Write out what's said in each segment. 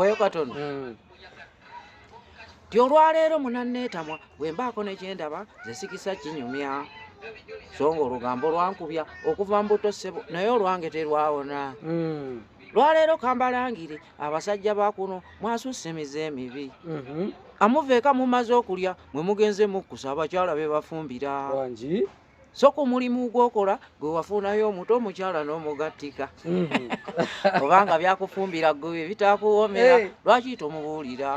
wayo katono Tiolwaleero munanneetamwa bwe mbaako ne kyendaba zesikisa kinyumya songa olugambo lwankubya okuva mbuto ssebo naye olwange terwawona lwaleero kambalangire abasajja bakuno mwasusse emize emibi amuveeka mumaze okulya mwe mugenze mukkusa abakyala be bafumbira so ku mulimu gw'okola gwe wafunayo omuto omukyala n'omugattika obanga byakufumbira gwe bitaakuwoomera lwaki tomubuulira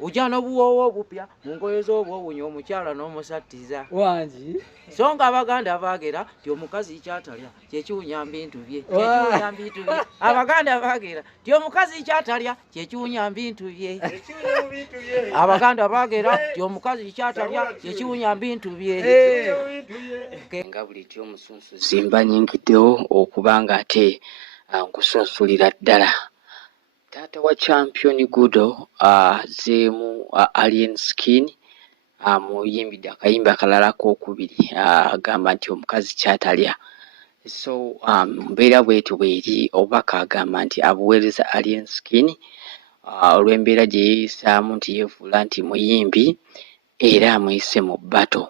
ujja n'obuwoowo obupya mu ngoye z'obwowunya omukyala n'omusattiza so nga abaganda baagera ti omukazi kyatalya kyekiwunya mbintu bye abaganda baagera ti omukazi kyatalya kyekiwunya mbintu bye abaganda baagera ti omukazi kyatalya kyekiwunya mbintu bye nga buli ti omusunsu zimba nyingiddewo okubanga ate nkusunsulira ddala taata wa Champion Gudo zeemu Alien Skin muyimbidde akayimba akalala k'okubiri agamba nti omukazi kyatalya so mbeera bwetyo bweri obubaka agamba nti abuweereza Alien Skin olw'embeera gye yeeyisaamu nti yeefuula nti muyimbi era amuyise mu bbato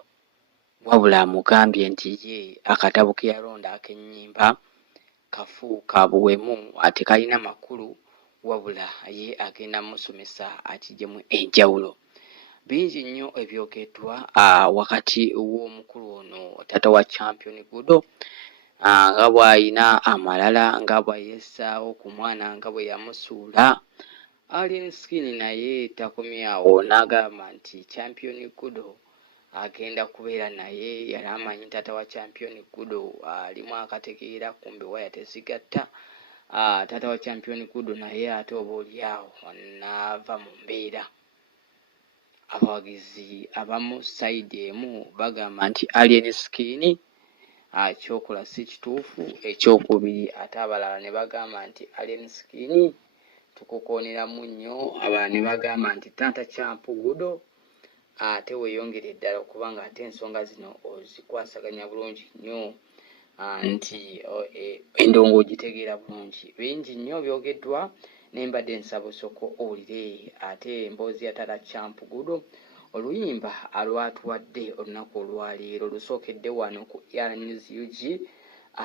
wabula amugambye nti ye akatabo ke yalonda ak'ennyimba kafuuka buwemu ate kalina makulu wabula ye agenda musomesa akijjemu enjawulo bingi nnyo ebyogeddwa wakati w'omukulu ono taata wa Champion Gudo nga bw'ayina amalala nga bw'ayessaawo ku mwana nga bwe yamusuula Alien Skin naye takomye awo n'agamba nti Champion Gudo agenda kubeera naye yali amanyi taata wa Champion Gudo alimu akategeera kumbe waya tezigatta taata wa Champion Gudo naye ate oba oliawo n'ava mu mbeera abawagizi abamu sayidi emu bagamba nti Alien Skin ekyokola si kituufu ekyokubiri ate abalala ne bagamba nti Alien Skin tukukooneramu nnyo abalala ne bagamba nti taata Champ Gudo ate weeyongere ddala okubanga ate ensonga zino ozikwasaganya bulungi nnyo nti endongo ogitegeera bulungi bingi nnyo byogeddwa nembadde nsaba osoko owulire ate emboozi ya taata Champ Gudo oluyimba alwatuwadde olunaku olwaleero lusookedde wano ku News UG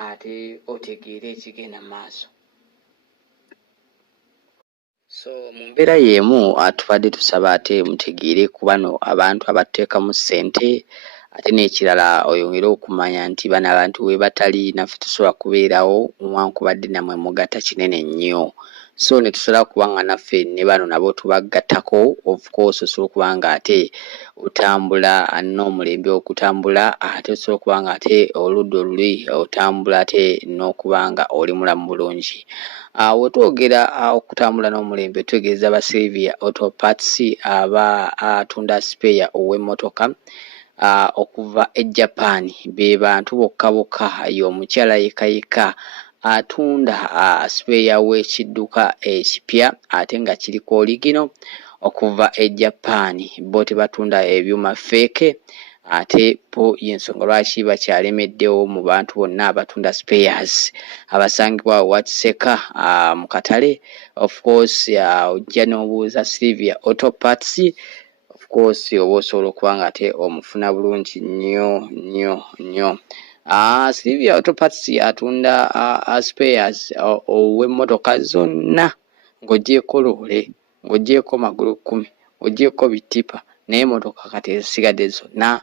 ate otegeere ekigenda maaso so mu mbeera y'emu atubadde tusaba ate mutegeere ku bano abantu abateekamu ssente ate n'ekirala oyongere okumanya nti bano abantu we batali naffe tusobola kubeerawo newankubadde namwe mugatta kinene nnyo so ne tusobola kubanga naffe ne bano nabo tubagattako of course osobola okubanga ate otambula n'omulembe okutambula ate osobola okubanga ate oludda oluli otambula ate n'okubanga oli mulamu bulungi wetwogera okutambula n'omulembe tutegeeza ba Sylvia Auto Parts aba atunda spare ow'emmotoka okuva e Japan be bantu bokka bokka y'omukyala yekayika atunda spare w'ekidduka ekipya ate nga kiriko oligino okuva e Japan bo tebatunda ebyuma feke ate po y'ensonga lwaki bakyalemeddewo mu bantu bonna abatunda spares abasangibwa Watseka mu katale of course ojja n'obuuza Sylvia Auto Parts of course oba osobola okubanga ate omufuna bulungi nnyo Sylvia Auto Parts atunda spares ow'emmotoka zonna ng'ogyeko loole ng'ogyeko magulu 10 ng'ogyeko bitipa naye emmotoka kati ezisigadde zonna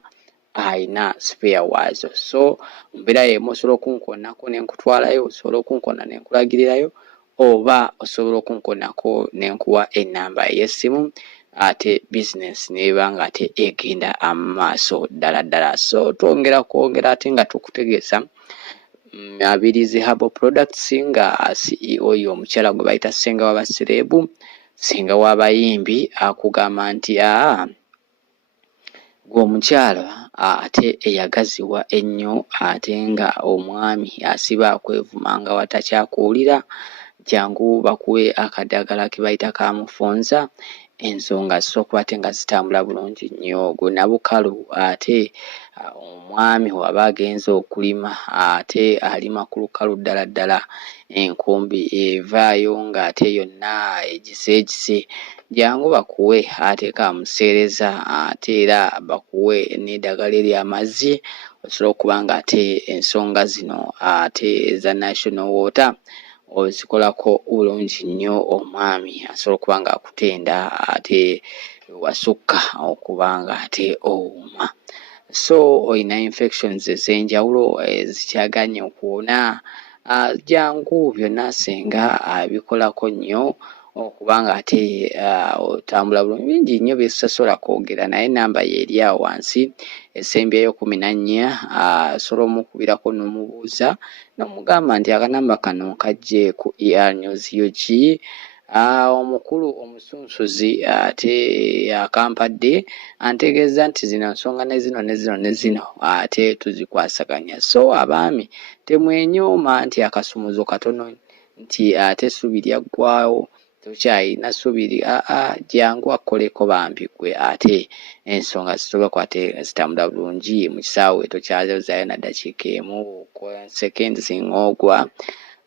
ayina spare waazo so mbeera y'emu osobola okunkonako n'enkutwalayo osobola okunkona n'enkulagirirayo oba osobola okunkonako n'enkuwa ennamba y'essimu ate business neba nga ate egenda amaaso ddala so twongera kwongera ate nga tukutegeeza Abirizi Herbal Products nga CEO y'omukyala gwe bayita ssenga w'abaserebu ssenga w'abayimbi akugamba nti gwe omukyala ate eyagaziwa ennyo ate nga omwami asiba akwevuma nga watakyakuwulira jangu bakuwe akadagala ke bayita kamufunza ensonga zisooka ate nga zitambula bulungi nnyo gonna bukalu ate omwami waba agenze okulima ate alima ku lukalu ddala ddala enkumbi evaayo ng'ate yonna egise jangu bakuwe ate kamuseereza ate era bakuwe n'eddagala ery'amazzi osobola okuba nga ate ensonga zino ate eza national water ozikolako bulungi nnyo omwami asobola okuba nga akutenda ate wasukka okuba nga ate owuma. So olina infections ez'enjawulo ezikyaganye okuwona jangu byonna singa abikolako nnyo okuba nga ate otambula bulungi. Bingi nnyo byetusasobola kwogera naye namba yeri awo wansi esembyayo 14 osobola omukubirako n'omubuuza n'omugamba nti akanamba kano kajje ku ER News UG. Omukulu omusunsuzi ate akampadde antegeeza nti zino nsonga ne zino ate tuzikwasaganya. So abaami temwenyooma nti akasumuzo katono nti ate essubi lyaggwawo tokyayina ssubi jangu akoleko bambi gwe ate ensonga zisobako ate zitambula bulungi mu kisaawe tokyazaayo na ddakiika emu seconds ng'ogwa.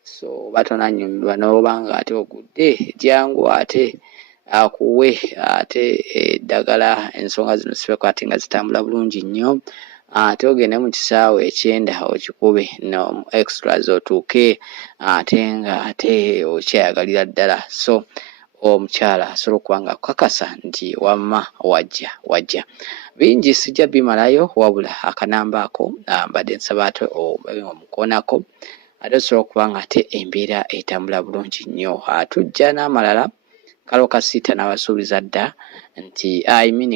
So batonanyumirwa n'oba nga ate ogudde jangu ate akuwe ate eddagala ensonga zino zisibeko ate nga zitambula bulungi nnyo ate ogende mu kisaawe ekyenda okikube no extras otuuke ate nga ate okyayagalira ddala. So omukyala asobola okuba nga akakasa nti wamma wajja. Bingi sijja bimalayo wabula akanamba ako mbadde nsaba ate omukoonako ate osobola okuba nga ate embeera etambula bulungi nnyo. Tujja n'amalala kalo kasiita n'abasuubiza dda nti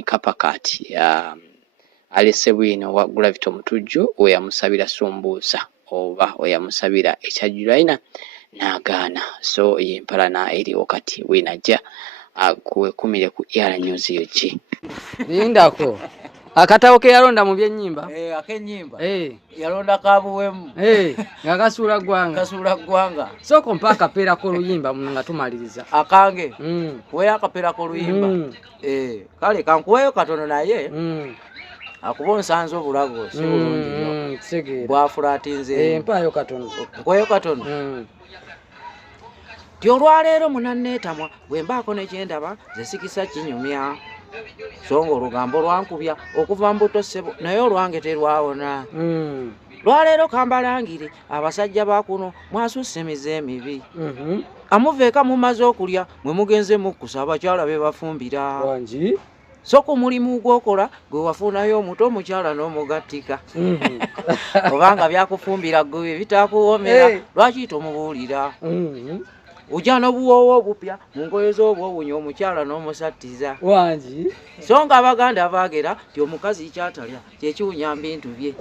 kapakati alese bwino wa Gravity omutujju weyamusabira sumbuusa oba weyamusabira ekyajjulaina n'agaana. So yempalana eriwo kati wenajja kuwekumire ku ER News UG. Lindako akatabo ke yalonda mu byennyimba akenyimba yalonda kabuwemu nga kasuula ggwanga soko mpa akapeera k'oluyimba muno nga tumaliriza akange kuweyo akapeera k'oluyimba kale kankuweyo katono naye akuba onsanze obulago si bulungi nnyo bwafulatinze mpaayo katono nkuweyo katono ti olwaleero munanneetamwa bwe mbaako nekyendaba zesikisa kinyumya songa olugambo lwankubya okuva mbuto ssebo naye olwange terwawona. Lwaleero kambalangire abasajja bakuno mwasusse emize emibi amuveeka mumaze okulya mwe mugenze mukkusa abakyala be bafumbira so ku mulimu gw'okola gwe wafunayo omuto omukyala n'omugattika obanga byakufumbira gwe bitakuwomera lwaki tomubuulira ujja n'obuwoowo obupya mu ngoye z'obwowunya omukyala n'omusattiza so nga abaganda baagera ti omukazi kyatalya kyekiwunya mbintu bye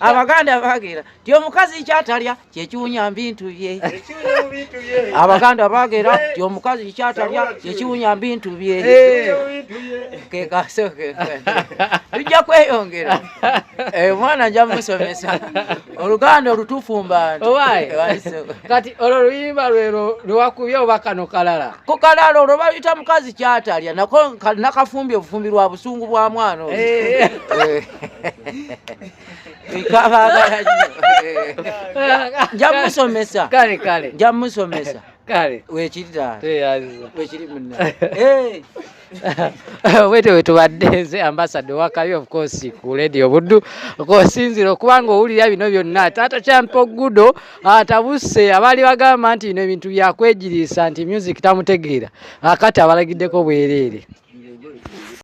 abaganda baagera ti omukazi kyatalya kyekiwunya mbintu bye abaganda baagera ti omukazi kyatalya kyekiwunya mbintu bye kekasoke tujja kweyongera omwana nja musomesa oluganda olutuufu mbantu kati olwo luyimba lwero lwakubye oba kano kalala ko kalala olwo baluyita mukazi kyatalya nako nakafumbye obufumbi lwa busungu bwa mwana nja musomesa nja musomesa wekirira wekiri munna wete tubadde nze ambassador wakabi of course ku radio Buddu kosinzira okubanga owulira bino byonna Taata Kyampa Gudo atabuse abali bagamba nti bino ebintu byakwejirisa nti music tamutegeera akati abalagiddeko bwereere.